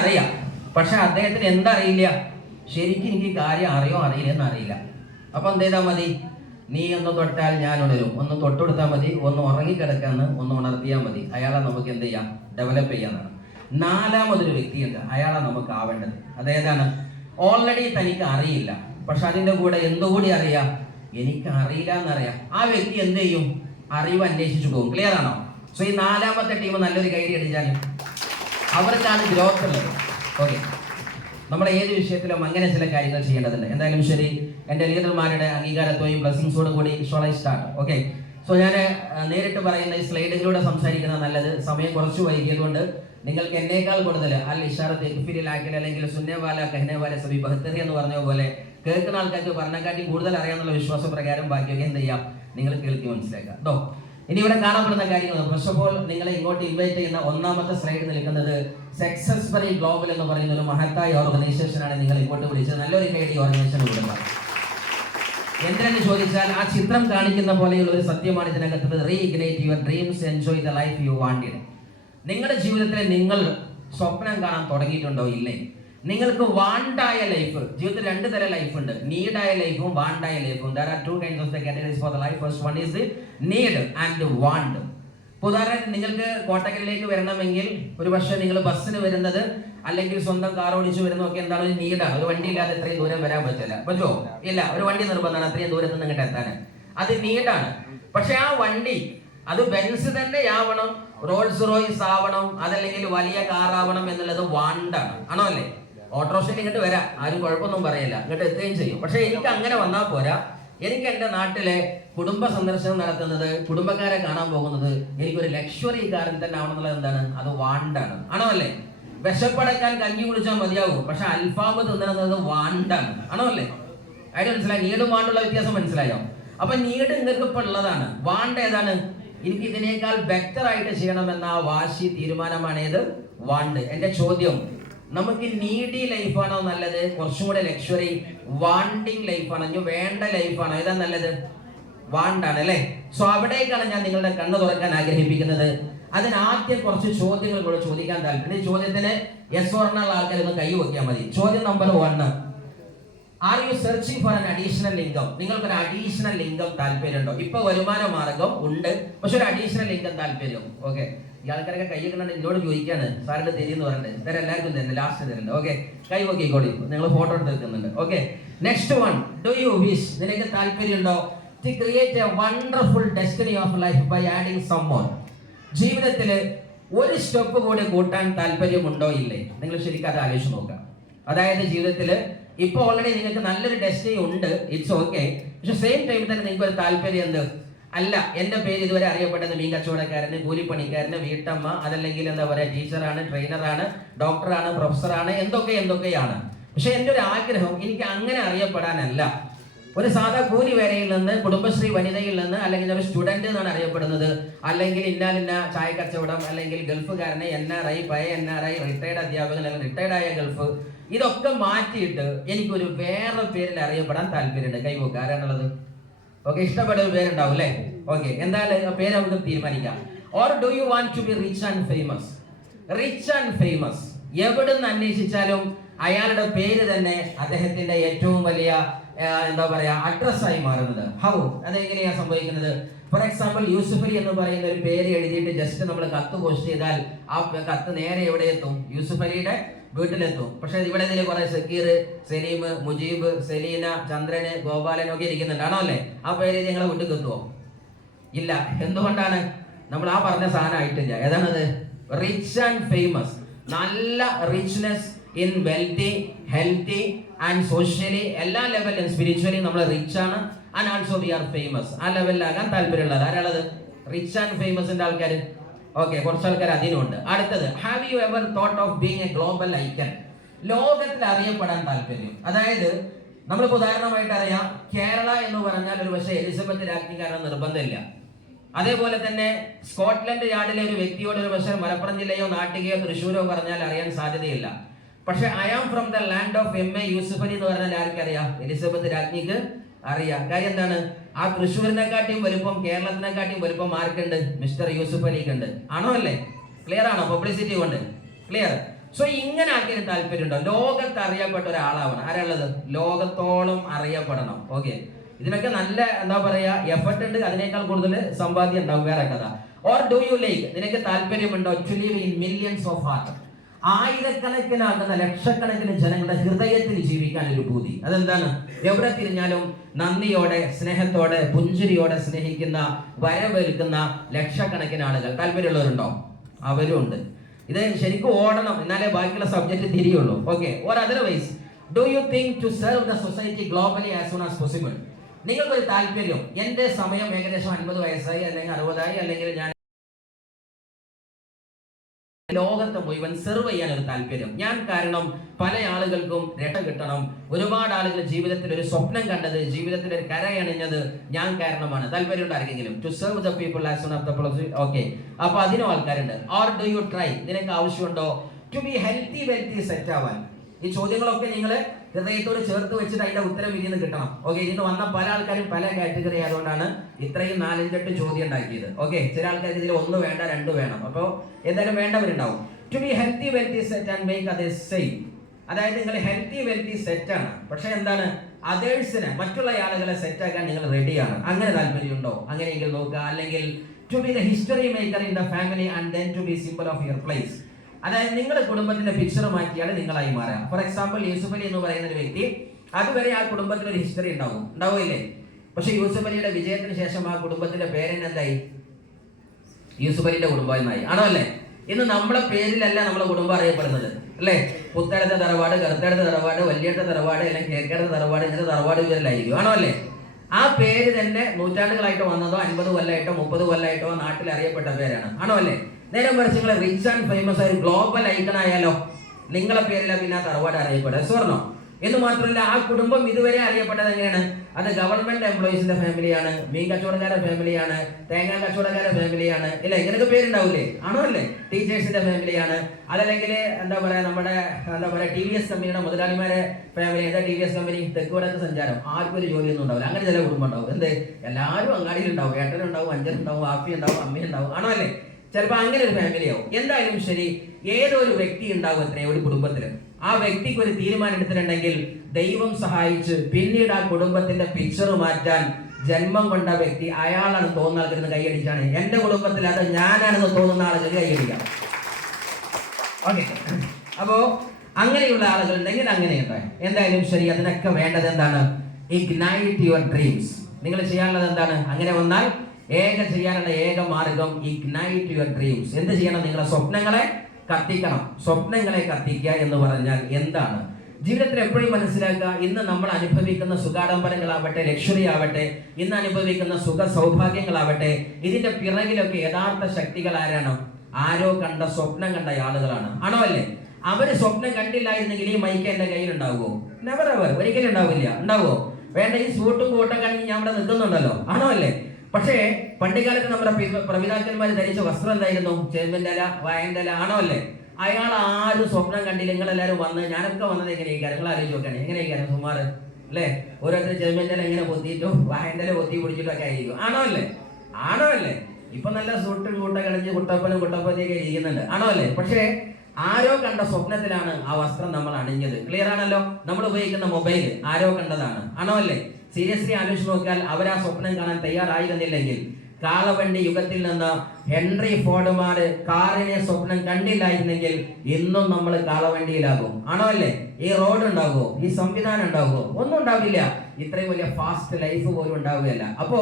അറിയാം, പക്ഷെ അദ്ദേഹത്തിന് എന്തറിയില്ല, ശരിക്കും എനിക്ക് കാര്യം അറിയോ അറിയില്ലെന്ന് അറിയില്ല. അപ്പൊ എന്ത് ചെയ്താൽ മതി? നീ ഒന്ന് തൊട്ടാൽ ഞാൻ ഉണരും, ഒന്ന് തൊട്ടുകൊടുത്താൽ മതി, ഒന്ന് ഉറങ്ങിക്കിടക്കാന്ന് ഒന്ന് ഉണർത്തിയാൽ മതി. അയാളെ നമുക്ക് എന്ത് ചെയ്യാം? ഡെവലപ്പ് ചെയ്യാന്നാണ്. നാലാമതൊരു വ്യക്തിയുണ്ട്, അയാളെ നമുക്ക് ആവേണ്ടത്. അതേതാണ്? ഓൾറെഡി തനിക്ക് അറിയില്ല, പക്ഷെ അതിന്റെ കൂടെ എന്തുകൂടി അറിയാം, എനിക്ക് അറിയില്ല എന്നറിയാം. ആ വ്യക്തി എന്ത് ചെയ്യും? അറിവ് അന്വേഷിച്ചു പോകും. ക്ലിയർ ആണോ? സോ ഈ നാലാമത്തെ ടീം നല്ലൊരു കൈ അടിച്ചാൽ അവർക്കാണ് ഗ്രോത്ത് ഉള്ളത്. ഓക്കെ, നമ്മുടെ ഏത് വിഷയത്തിലും അങ്ങനെ ചില കാര്യങ്ങൾ ചെയ്യേണ്ടതുണ്ട്. എന്തായാലും ശരി, എൻ്റെ ലീഡർമാരുടെ അംഗീകാരത്തോയും ബ്ലെസ്സിങ്സോടും കൂടി സ്റ്റാർട്ട്. ഓക്കെ, സോ ഞാൻ നേരിട്ട് പറയുന്ന ഈ സ്ലൈഡുകളിലൂടെ സംസാരിക്കുന്നത് നല്ലത്. സമയം കുറച്ച് വൈകിയതുകൊണ്ട് നിങ്ങൾക്ക് എന്നേക്കാൾ കൂടുതൽ അൽ ഇഷാറത്ത് അല്ലെങ്കിൽ സുന്നേവാല കഹ്നേവാല സബി ബഹത്തറി എന്ന് പറഞ്ഞ പോലെ കേൾക്കുന്ന ആൾക്കാർക്ക് പറഞ്ഞക്കാട്ടി കൂടുതൽ അറിയാമെന്നുള്ള വിശ്വാസപ്രകാരം ബാക്കിയൊക്കെ എന്ത് ചെയ്യാം, നിങ്ങൾ കേൾക്കി മനസ്സിലാക്കാം കേട്ടോ. ഇനി ഇവിടെ കാണപ്പെടുന്ന കാര്യങ്ങൾ, ഫസ്റ്റ് ഓഫ് ഓൾ നിങ്ങളെ ഇങ്ങോട്ട് ഇൻവൈറ്റ് ചെയ്യുന്ന ഒന്നാമത്തെ സ്ലൈഡ് നിൽക്കുന്നത് സക്സസ്ഫുള്ളി ഗ്ലോബൽ എന്ന് പറയുന്ന ഒരു മഹത്തായ ഓർഗനൈസേഷനാണ് നിങ്ങൾ ഇങ്ങോട്ട് വിളിച്ചത്. നല്ലൊരു കൈ ഓർഗനൈസേഷൻ കൊടുക്കുക. എന്തിനെന്ന് ചോദിച്ചാൽ ആ ചിത്രം കാണിക്കുന്ന പോലെയുള്ള ഒരു സത്യമാണ് ഇതിനകത്ത്. Reignite your dreams, enjoy the life you wanted. നിങ്ങളുടെ ജീവിതത്തിൽ നിങ്ങൾ സ്വപ്നം കാണാൻ തുടങ്ങിയിട്ടുണ്ടോ? ഇല്ലേ? നിങ്ങൾക്ക് വാണ്ടായ ലൈഫ്, ജീവിതത്തിൽ രണ്ട് തരം ലൈഫ് ഉണ്ട്, നീഡായ ലൈഫും വാണ്ടായ ലൈഫും. There are two kinds of the categories for the life. First one is the need and want. ഉദാഹരണത്തിന് നിങ്ങൾക്ക് കോട്ടക്കലിലേക്ക് വരണമെങ്കിൽ ഒരു പക്ഷേ നിങ്ങൾ ബസ്സിന് വരുന്നത് അല്ലെങ്കിൽ സ്വന്തം കാർ ഓടിച്ചു വരുന്നതൊക്കെ എന്താണ്? ഒരു നീഡാണ്. ഒരു വണ്ടി ഇല്ലാതെ ഇത്രയും ദൂരം വരാൻ പറ്റില്ല. പറ്റുമോ? ഇല്ല, ഒരു വണ്ടി നിർബന്ധമാണ് അത്രയും ദൂരത്ത് നിങ്ങട്ട് എത്താൻ. അത് നീഡാണ്. പക്ഷെ ആ വണ്ടി അത് ബെൻസ് തന്നെ ആവണം, റോൾസ് റോയ്സ് ആവണം, അതല്ലെങ്കിൽ വലിയ കാർ ആവണം എന്നുള്ളത് വാണ്ടാണ്. ആണോ? അല്ലേ? ഓട്ടോറിക്ഷയിൽ ഇങ്ങോട്ട് വരാം, ആരും കുഴപ്പമൊന്നും പറയില്ല, ഇങ്ങോട്ട് എത്തുകയും ചെയ്യും. പക്ഷെ എനിക്ക് അങ്ങനെ വന്നാൽ പോരാ. എനിക്ക് എൻ്റെ നാട്ടിലെ കുടുംബ സന്ദർശനം നടത്തുന്നത്, കുടുംബക്കാരെ കാണാൻ പോകുന്നത് എനിക്കൊരു ലക്ഷറി കാരൻ തന്നെ ആവണമെന്നുള്ളത് എന്താണ്? അത് വാണ്ടാണ്. ആണോ? അല്ലേ? വിശപ്പടക്കാൻ കഞ്ഞി കുടിച്ചാൽ മതിയാവും, പക്ഷെ അൽഫാമ് തിന്നണത് വാണ്ടാണ്. ആണോ? അല്ലേ? അതിന് മനസ്സിലായി? നീടും വാണ്ടുള്ള വ്യത്യാസം മനസ്സിലായോ? അപ്പൊ നീട് നിങ്ങൾക്ക് ഇപ്പൊ ഉള്ളതാണ്. വാണ്ട് ഏതാണ്? എനിക്ക് ഇതിനേക്കാൾ ബെറ്റർ ആയിട്ട് ചെയ്യണമെന്ന ആ വാശി, തീരുമാനമാണ് ഏത്? വാണ്ട്. എന്റെ ചോദ്യം, നമുക്ക് നീഡി ലൈഫാണോ നല്ലത്, കുറച്ചും കൂടെ ലക്ഷറി വാണ്ടിങ് ലൈഫാണോ, ഇനി വേണ്ട ലൈഫാണോ? ഏതാ നല്ലത്? വാണ്ടാണ് അല്ലേ? സോ അവിടേക്കാണ് ഞാൻ നിങ്ങളുടെ കണ്ണു തുറക്കാൻ ആഗ്രഹിപ്പിക്കുന്നത്. അതിനാദ്യം കുറച്ച് ചോദ്യങ്ങൾ കൂടെ ചോദിക്കാൻ താല്പര്യം. ഈ ചോദ്യത്തിന് യെസ് ഓർ നോ ആൾക്കാർ ഒന്ന് കൈ വെക്കാൻ മതി. ചോദ്യം number 1, are you searching for an additional income? നിങ്ങൾക്ക് ഒരു അഡീഷണൽ ഇൻകം താല്പര്യമുണ്ടോ? ഇപ്പൊ വരുമാന മാർഗം ഉണ്ട്, പക്ഷെ ഒരു അഡീഷണൽ ഇൻകം താല്പര്യം. ഓക്കെ, ഈ ആൾക്കാരൊക്കെ കൈ വെക്കുന്നുണ്ട്, എന്നോട് ചോദിക്കാണ് സാറിന്റെ തിരിയെന്ന് പറഞ്ഞിട്ട് തരാം. എല്ലാവർക്കും തന്നെ ലാസ്റ്റ് തരുന്നുണ്ട്. ഓക്കെ, കൈ നോക്കിക്കോളി, നിങ്ങൾ ഫോട്ടോ എടുത്ത് വെക്കുന്നുണ്ട്. Okay, next one, do you wish? നിനക്ക് താല്പര്യമുണ്ടോ to create a wonderful destiny of life by adding someone? ജീവിതത്തിൽ ഒരു സ്റ്റെപ്പ് കൂടി കൂട്ടാൻ താല്പര്യമുണ്ടോ? ഇല്ലേ? നിങ്ങൾ ശരിക്കും അത് ആലോചിച്ച് നോക്കാം. അതായത് ജീവിതത്തിൽ ഇപ്പൊ ഓൾറെഡി നിങ്ങൾക്ക് നല്ലൊരു ഡെസ്റ്റിനി ഉണ്ട്, ഇറ്റ്സ് ഓക്കെ. പക്ഷെ സെയിം ടൈം തന്നെ നിങ്ങൾക്ക് ഒരു താല്പര്യം എന്ത്? അല്ല, എന്റെ പേര് ഇതുവരെ അറിയപ്പെട്ടത് മീൻ കച്ചവടക്കാരന്, കൂലിപ്പണിക്കാരന്, വീട്ടമ്മ, അതല്ലെങ്കിൽ എന്താ പറയാ, ടീച്ചറാണ്, ട്രെയിനറാണ്, ഡോക്ടറാണ്, പ്രൊഫസറാണ്, എന്തൊക്കെയാണ്. പക്ഷെ എൻ്റെ ഒരു ആഗ്രഹം എനിക്ക് അങ്ങനെ അറിയപ്പെടാനല്ല. ഒരു സാധാ കൂലി വേലയിൽ നിന്ന്, കുടുംബശ്രീ വനിതയിൽ നിന്ന്, അല്ലെങ്കിൽ ഒരു സ്റ്റുഡന്റ് എന്നാണ് അറിയപ്പെടുന്നത്, അല്ലെങ്കിൽ ഇന്ന ചായ കച്ചവടം, അല്ലെങ്കിൽ ഗൾഫുകാരനെ, NRI, പഴയ NRI, റിട്ടയർഡ് അധ്യാപകൻ, അല്ലെങ്കിൽ റിട്ടയർഡ് ആയ ഗൾഫ്, ഇതൊക്കെ മാറ്റിയിട്ട് എനിക്കൊരു വേറെ പേരിൽ അറിയപ്പെടാൻ താല്പര്യമുണ്ട്. കൈവോക്ക്, ആരാണുള്ളത്? ഓക്കെ, ഇഷ്ടപ്പെട്ട ഒരു പേരുണ്ടാവും അല്ലേ? ഓക്കെ, എന്തായാലും പേര് നമുക്ക് തീരുമാനിക്കാം. Or do you want to be rich and famous? Rich and famous, എവിടുന്ന് അന്വേഷിച്ചാലും അയാളുടെ പേര് തന്നെ അദ്ദേഹത്തിന്റെ ഏറ്റവും വലിയ എന്താ പറയാ അഡ്രസ്സായി മാറുന്നത്. ഹൗ? അതെങ്ങനെയാ സംഭവിക്കുന്നത്? ഫോർ എക്സാമ്പിൾ, യൂസുഫ് അലി എന്ന് പറയുന്ന ഒരു പേര് എഴുതിയിട്ട് ജസ്റ്റ് നമ്മൾ കത്ത് പോസ്റ്റ് ചെയ്താൽ ആ കത്ത് നേരെ എവിടെ എത്തും? യൂസുഫ് അലിയുടെ വീട്ടിലെത്തും. പക്ഷെ ഇവിടെ ഇതിൽ കുറെ സക്കീർ, സലീം, മുജീബ്, സെലീന, ചന്ദ്രന്, ഗോപാലൻ ഒക്കെ ഇരിക്കുന്നുണ്ട്. ആണോ? അല്ലേ? ആ പേര് നിങ്ങളെ വീട്ടിൽ എത്തുമോ? ഇല്ല. എന്തുകൊണ്ടാണ്? നമ്മൾ ആ പറഞ്ഞ സാധനം ആയിട്ടില്ല. ഏതാണത്? Rich and famous. നല്ല richness in wealthy, healthy and socially, എല്ലാ ലെവലിലും സ്പിരിച്വലി നമ്മൾ റിച്ച് ആണ്. And also we are famous. ആ ലെവലിലാകാൻ താല്പര്യമുള്ളത് ആരാളത്? റിച്ച് ആൻഡ് ഫേമസിന്റെ ആൾക്കാർ. ഓക്കെ, കുറച്ച് ആൾക്കാർ അതിനുണ്ട്. അടുത്തത്, have you ever thought of being A global icon? ലോകത്തിൽ അറിയപ്പെടാൻ താല്പര്യം. അതായത് നമ്മളിപ്പോൾ ഉദാഹരണമായിട്ട് അറിയാം, കേരള എന്ന് പറഞ്ഞാൽ ഒരു പക്ഷേ എലിസബത്ത് രാജ്ഞിക്കാരൻ നിർബന്ധമില്ല. അതേപോലെ തന്നെ സ്കോട്ട്ലൻഡ് യാർഡിലെ ഒരു വ്യക്തിയോട് ഒരു പക്ഷേ മലപ്പുറം ജില്ലയോ നാട്ടികയോ തൃശ്ശൂരോ പറഞ്ഞാൽ അറിയാൻ സാധ്യതയില്ല. പക്ഷെ I am from the land of MA Yusuf Ali എന്ന് പറഞ്ഞാൽ ആർക്കറിയാം? എലിസബത്ത് രാജ്ഞിക്ക് അറിയാം. കാര്യം എന്താണ്? ആ തൃശ്ശൂരിനെക്കാട്ടിയും വലുപ്പം, കേരളത്തിനെക്കാട്ടിയും വലുപ്പം ആർക്കുണ്ട്? മിസ്റ്റർ യൂസുഫ് അലിക്ക് ഉണ്ട്. ആണോ? അല്ലേ? ക്ലിയർ ആണോ? പബ്ലിസിറ്റി കൊണ്ട് ക്ലിയർ. സോ ഇങ്ങനെ ആക്കിയ താല്പര്യമുണ്ടോ? ലോകത്ത് അറിയപ്പെട്ട ഒരാളാവണം. ആരാളുള്ളത്? ലോകത്തോളം അറിയപ്പെടണം. ഓക്കെ, ഇതിനൊക്കെ നല്ല എന്താ പറയാ എഫർട്ട് ഉണ്ട്. അതിനേക്കാൾ കൂടുതൽ സമ്പാദ്യം ഉണ്ടാവും, വേറെ കഥ. ഓർ ഡു യു ലൈക്ക്, നിനക്ക് താല്പര്യമുണ്ടോ to live in millions of heart, ആയിരക്കണക്കിനാകുന്ന ലക്ഷക്കണക്കിന് ജനങ്ങളുടെ ഹൃദയത്തിൽ ജീവിക്കാൻ ഒരു ഭൂതി. അതെന്താണ്? എവിടെ തിരിഞ്ഞാലും നന്ദിയോടെ, സ്നേഹത്തോടെ, പുഞ്ചിരിയോടെ സ്നേഹിക്കുന്ന, വരവേൽക്കുന്ന ലക്ഷക്കണക്കിന് ആളുകൾ. താല്പര്യമുള്ളവരുണ്ടോ? അവരും ഉണ്ട്. ഇത് ശരിക്കും ഓടണം, എന്നാലേ ബാക്കിയുള്ള സബ്ജക്റ്റ് തിരിയുള്ളൂ. Okay, or otherwise do you think to serve the society globally as soon as possible? നിങ്ങൾക്കൊരു താല്പര്യം, എന്റെ സമയം ഏകദേശം 50 വയസ്സായി അല്ലെങ്കിൽ 60ആയി, അല്ലെങ്കിൽ ഞാൻ ലോകത്തെ മുഴുവൻ സെർവ് ചെയ്യാൻ ഒരു താല്പര്യം ഞാൻ. കാരണം പല ആളുകൾക്കും രക്ഷ കിട്ടണം. ഒരുപാട് ആളുകൾ ജീവിതത്തിൽ ഒരു സ്വപ്നം കണ്ടത്, ജീവിതത്തിൽ ഒരു കരയണിഞ്ഞത് ഞാൻ കാരണമാണ്. താല്പര്യം ആർക്കെങ്കിലും to serve the people as soon as the possible? Okay, അപ്പൊ അതിനും ആൾക്കാരുണ്ട്. ഓർ ഡു യു ട്രൈ, നിനക്ക് ആവശ്യമുണ്ടോ to be healthy wealthy set ആവാൻ? ഈ ചോദ്യങ്ങളൊക്കെ നിങ്ങൾ ഹൃദയത്തോട് ചേർത്ത് വെച്ചിട്ട് അതിന്റെ ഉത്തരം ഇതിന്ന് കിട്ടണം. ഓക്കെ, ഇതിന് വന്ന പല ആൾക്കാരും പല കാറ്റഗറി ആയതുകൊണ്ടാണ് ഇത്രയും 4-8 ചോദ്യം ഉണ്ടാക്കിയത്. ഓക്കെ, ചില ആൾക്കാർക്ക് ഇതിൽ 1 വേണ്ട 2 വേണം. അപ്പോൾ എന്തായാലും വേണ്ടവരുണ്ടാവും. To be healthy wealthy set and make others same. അതായത് നിങ്ങൾ ഹെൽത്തി വെൽത്തി സെറ്റ് ആണ്, പക്ഷെ എന്താണ്, അതേഴ്സിനെ, മറ്റുള്ള ആളുകളെ സെറ്റ് ആക്കാൻ നിങ്ങൾ റെഡിയാണ്. അങ്ങനെ താല്പര്യമുണ്ടോ? അങ്ങനെയെങ്കിൽ നോക്കുക. അല്ലെങ്കിൽ to be the history maker in the family and then to be symbol of your place. അതായത് നിങ്ങളുടെ കുടുംബത്തിന്റെ പിക്ചർ മാറ്റിയാണ് നിങ്ങളായി മാറുക. ഫോർ എക്സാമ്പിൾ, യൂസുഫ് അലി എന്ന് പറയുന്ന ഒരു വ്യക്തി, അതുവരെ ആ കുടുംബത്തിന് ഒരു ഹിസ്റ്ററി ഉണ്ടാവില്ലേ? പക്ഷെ യൂസുഫ് അലിയുടെ വിജയത്തിന് ശേഷം ആ കുടുംബത്തിന്റെ പേരെന്നെ എന്തായി? യൂസുഫ് അലിയുടെ കുടുംബം എന്നായി. ആണോ അല്ലേ? ഇന്ന് നമ്മളെ പേരിലല്ല നമ്മളെ കുടുംബം അറിയപ്പെടുന്നത്, അല്ലേ? പുത്തടുത്ത തറവാട്, കറുത്തടുത്ത തറവാട്, വലിയടുത്ത തറവാട്, അല്ലെങ്കിൽ കേക്കടുത്ത തറവാട്, ഇങ്ങനത്തെ തറവാട് പേരിലായിരിക്കും. ആണോ അല്ലേ? ആ പേര് തന്നെ നൂറ്റാണ്ടുകളായിട്ടോ വന്നതോ 50 കൊല്ലമായിട്ടോ 30 കൊല്ലമായിട്ടോ നാട്ടിൽ അറിയപ്പെട്ട പേരാണ്. ആണോ അല്ലേ? നേരെ മറിച്ച് നിങ്ങൾ റിച്ച് ആൻഡ് ഫേമസ് ആയി ഗ്ലോബൽ ഐക്കൺ ആയാലോ നിങ്ങളെ പേരില പിന്നെ തറവാട് അറിയപ്പെടുക. സ്വർണ്ണം എന്ന് മാത്രമല്ല, ആ കുടുംബം ഇതുവരെ അറിയപ്പെട്ടത് എങ്ങനെയാണ്? അത് ഗവൺമെന്റ് എംപ്ലോയീസിന്റെ ഫാമിലിയാണ്, മീൻ കച്ചവടക്കാരുടെ ഫാമിലിയാണ്, തേങ്ങാ കച്ചവടക്കാരുടെ ഫാമിലിയാണ്, ഇല്ല ഇങ്ങനൊക്കെ പേരുണ്ടാവില്ലേ? ആണോ അല്ലേ? ടീച്ചേഴ്സിന്റെ ഫാമിലിയാണ്, അതല്ലെങ്കിൽ എന്താ പറയാ നമ്മുടെ TVS കമ്പനിയുടെ മുതലാളിമാരെ ഫാമിലി. എന്താ TVS കമ്പനി? തെക്കുവടക്ക് സഞ്ചാരം. ആർക്കും ഒരു ജോലിയൊന്നും ഉണ്ടാവില്ല. അങ്ങനെ ചില കുടുംബം ഉണ്ടാവും. എന്ത്? എല്ലാവരും അങ്ങാടിയിലുണ്ടാവും. ഏട്ടനുണ്ടാവും, അഞ്ചനുണ്ടാവും, ആപ്പി ഉണ്ടാവും, അമ്മയുണ്ടാവും. ആണോ അല്ലേ? ചിലപ്പോൾ അങ്ങനെ ഒരു ഫാമിലിയാവും. എന്തായാലും ശരി, ഏതൊരു വ്യക്തി ഉണ്ടാവും അത്രേ ഒരു കുടുംബത്തില്. ആ വ്യക്തിക്ക് ഒരു തീരുമാനം എടുത്തിട്ടുണ്ടെങ്കിൽ ദൈവം സഹായിച്ച് പിന്നീട് ആ കുടുംബത്തിന്റെ പിക്ചർ മാറ്റാൻ ജന്മം കൊണ്ട വ്യക്തി അയാളാണ് തോന്നുന്ന ആൾക്കാരെന്ന് കൈയടിച്ചാണ്. എന്റെ കുടുംബത്തിൽ അത് ഞാനാണെന്ന് തോന്നുന്ന ആളുകൾ കൈയടിക്കാം. ഓക്കെ, അപ്പോ അങ്ങനെയുള്ള ആളുകൾ ഉണ്ടെങ്കിൽ അങ്ങനെയുണ്ട്. എന്തായാലും ശരി, അതിനൊക്കെ വേണ്ടത് എന്താണ്? Ignite your dreams. നിങ്ങൾ ചെയ്യാനുള്ളത് എന്താണ്? അങ്ങനെ വന്നാൽ ചെയ്യാനുള്ള ഏക മാർഗം ഇഗ്നൈറ്റ് യുവർ ഡ്രീംസ്. എന്ത് ചെയ്യണം? നിങ്ങളെ സ്വപ്നങ്ങളെ കത്തിക്കണം. സ്വപ്നങ്ങളെ കത്തിക്കുക എന്ന് പറഞ്ഞാൽ എന്താണ്? ജീവിതത്തിൽ എപ്പോഴും മനസ്സിലാക്കുക, ഇന്ന് നമ്മൾ അനുഭവിക്കുന്ന സുഖാഡംബരങ്ങളാവട്ടെ, ലക്ഷറി ആവട്ടെ, ഇന്ന് അനുഭവിക്കുന്ന സുഖ സൗഭാഗ്യങ്ങളാവട്ടെ, ഇതിന്റെ പിറകിലൊക്കെ യഥാർത്ഥ ശക്തികൾ ആരാണ്? ആരോ കണ്ട സ്വപ്നം കണ്ട ആളുകളാണ്. ആണോ അല്ലേ? അവര് സ്വപ്നം കണ്ടില്ലായിരുന്നെങ്കിൽ ഈ മൈക്ക് എന്റെ കയ്യിൽ ഉണ്ടാവുമോ? നെവർ എവർ, ഒരിക്കലും ഉണ്ടാവില്ല. ഉണ്ടാവോ? വേണ്ട, ഈ സൂട്ടും കോട്ടൊക്കെ ആണെങ്കിൽ ഞാൻ ഇവിടെ നിൽക്കുന്നുണ്ടല്ലോ. ആണോ അല്ലേ? പക്ഷേ പണ്ടുകാലത്ത് നമ്മുടെ പ്രപിതാക്കന്മാർ ധരിച്ച വസ്ത്രം എന്തായിരുന്നു? ചേമ്പിന്റെ ഇല, വായന്റെ ഇല. ആണോ അല്ലേ? അയാൾ ആരും സ്വപ്നം കണ്ടില്ല. നിങ്ങളെല്ലാവരും വന്ന്, ഞാനൊക്കെ വന്നത് എങ്ങനെയൊക്കെ നിങ്ങൾ ആലോചിച്ച് നോക്കാണ്. എങ്ങനെയൊക്കെയാണ് സുമാർ അല്ലേ? ഓരോരുത്തർ ചേമ്പിന്റെ ഇല എങ്ങനെ പൊത്തിയിട്ടും വായന്റെ ഇല പൊത്തി പിടിച്ചിട്ടും ഒക്കെ ആയിരിക്കും. ആണോ അല്ലേ? ആണോ അല്ലേ? ഇപ്പൊ നല്ല സൂട്ടും കൂട്ട കളിച്ച് കുട്ടപ്പനും കുട്ടപ്പത്തിയൊക്കെ ഇരിക്കുന്നുണ്ട്. ആണോ അല്ലേ? പക്ഷേ ആരോ കണ്ട സ്വപ്നത്തിലാണ് ആ വസ്ത്രം നമ്മൾ അണിഞ്ഞത്. ക്ലിയർ ആണല്ലോ? നമ്മൾ ഉപയോഗിക്കുന്ന മൊബൈൽ ആരോ കണ്ടതാണ്. ആണോ അല്ലേ? സീരിയസ്ലി ആലോചിച്ച് നോക്കിയാൽ അവർ ആ സ്വപ്നം കാണാൻ തയ്യാറായിരുന്നില്ലെങ്കിൽ, കാളവണ്ടി യുഗത്തിൽ നിന്ന് ഹെൻറി ഫോർഡുമാർ കാറിനെ സ്വപ്നം കണ്ടില്ലായിരുന്നെങ്കിൽ ഇന്നും നമ്മൾ കാളവണ്ടിയിലാകും. ആണോ അല്ലേ? ഈ റോഡ് ഉണ്ടാകുമോ? ഈ സംവിധാനം ഉണ്ടാകുമോ? ഒന്നും ഉണ്ടാവില്ല. ഇത്രയും വലിയ ഫാസ്റ്റ് ലൈഫ് പോലും ഉണ്ടാവുകയല്ല. അപ്പോ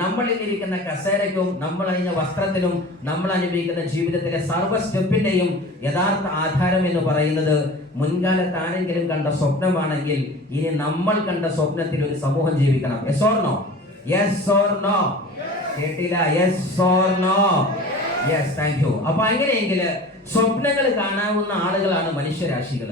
നമ്മളിൽ ഇരിക്കുന്ന കസേരയ്ക്കും നമ്മൾ അണിഞ്ഞ വസ്ത്രത്തിനും നമ്മൾ അനുഭവിക്കുന്ന ജീവിതത്തിലെ സർവ്വ സ്റ്റെപ്പിന്റെയും യഥാർത്ഥ ആധാരം എന്ന് പറയുന്നത് മുൻകാലത്ത് ആരെങ്കിലും കണ്ട സ്വപ്നമാണെങ്കിൽ ഇനി നമ്മൾ കണ്ട സ്വപ്നത്തിൽ ഒരു സമൂഹം ജീവിക്കണം. Yes or no? Yes or no? കേട്ടില്ല? Yes or no? Yes, thank you. അപ്പൊ അങ്ങനെയെങ്കിൽ സ്വപ്നങ്ങൾ കാണാവുന്ന ആളുകളാണ് മനുഷ്യരാശികൾ,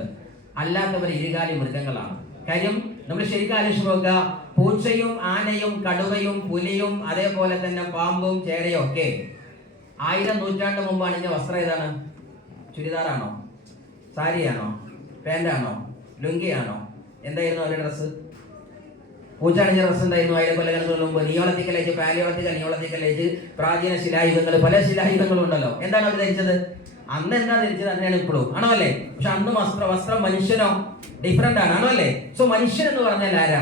അല്ലാത്തവർ ഇരുകാലി മൃഗങ്ങളാണ്. കാര്യം നമ്മൾ ശരിക്കും ആലോചിച്ച് നോക്കുക, പൂച്ചയും ആനയും കടുവയും പുലിയും അതേപോലെ തന്നെ പാമ്പും ചേരയും ഒക്കെ 1000 നൂറ്റാണ്ട് മുമ്പ് അണിഞ്ഞ വസ്ത്രം ഏതാണ്? ചുരിദാറാണോ? സാരിയാണോ? പാന്റാണോ? ലുങ്കിയാണോ? എന്തായിരുന്നു അവരുടെ ഡ്രസ്സ്? പൂച്ച അണിഞ്ഞ ഡ്രസ്സ് എന്തായിരുന്നു 1000 കൊല്ലങ്ങൾക്ക് മുമ്പ്? നിയോളത്തിക്കൽ ഏജ്, പാലിയോളത്തിക്കൽ, നിയോളത്തിക്കൽ ഏജ്, പ്രാചീന ശിലായുഗങ്ങൾ, പല ശിലായുഗങ്ങളും ഉണ്ടല്ലോ. എന്താണ് അവർ ധരിച്ചത്? അന്ന് എന്താ ധരിച്ചത് അങ്ങനെയാണ് ഇപ്പോഴും, ആണോ അല്ലേ? പക്ഷെ അന്ന് വസ്ത്രം മനുഷ്യനോ ഡിഫറെന്റ് ആണ്, ആണോ അല്ലേ? സോ മനുഷ്യൻ എന്ന് പറഞ്ഞാൽ ആരാ?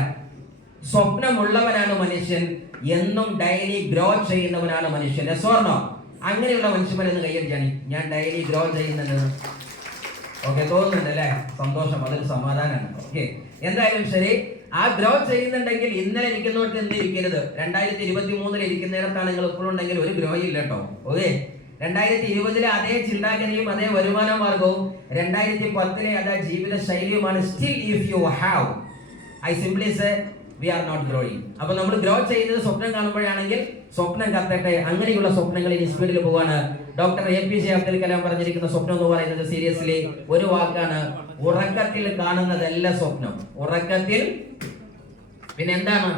സ്വപ്നമുള്ളവനാണ് മനുഷ്യൻ, എന്നും ഡെയിലി ഗ്രോ ചെയ്യുന്നവനാണ് മനുഷ്യൻ. സ്വർണ്ണോ അങ്ങനെയുള്ള മനുഷ്യന്മാരെന്ന് കൈയടിച്ചാണ് ഞാൻ ഡെയിലി ഗ്രോ ചെയ്യുന്നത്. ഓക്കെ, തോന്നുന്നുണ്ട് അല്ലേ? സന്തോഷം, അതൊരു സമാധാനമാണ്. ഓക്കെ, എന്തായാലും ശരി, ആ ഗ്രോ ചെയ്യുന്നുണ്ടെങ്കിൽ ഇന്നലെ ഇരിക്കുന്നോട്ട് എന്ത് ഇരിക്കരുത്. 2023 ഇരിക്കുന്നിടത്താണ് നിങ്ങൾ ഇപ്പോഴും ഉണ്ടെങ്കിൽ ഒരു ഗ്രോ ഇല്ല കേട്ടോ. ഓക്കെ, 2020 അതേ ചിന്താഗതിയും അതേ വരുമാന മാർഗവും 2010 അതേ ജീവിത ശൈലിയുമാണ്. Still if you have, I simply say we are not growing. അപ്പൊ നമ്മൾ ഗ്രോ ചെയ്യുന്നത് സ്വപ്നം കാണുമ്പോഴാണെങ്കിൽ സ്വപ്നം കത്തട്ടെ. അങ്ങനെയുള്ള സ്വപ്നങ്ങൾ ഇനി സ്പീഡിൽ പോവാണ്. ഡോക്ടർ APJ അബ്ദുൽ കലാം പറഞ്ഞിരിക്കുന്ന സ്വപ്നം എന്ന് പറയുന്നത് സീരിയസ്ലി ഒരു വാക്കാണ്: ഉറക്കത്തിൽ കാണുന്നതല്ല സ്വപ്നം. ഉറക്കത്തിൽ പിന്നെ എന്താണ്?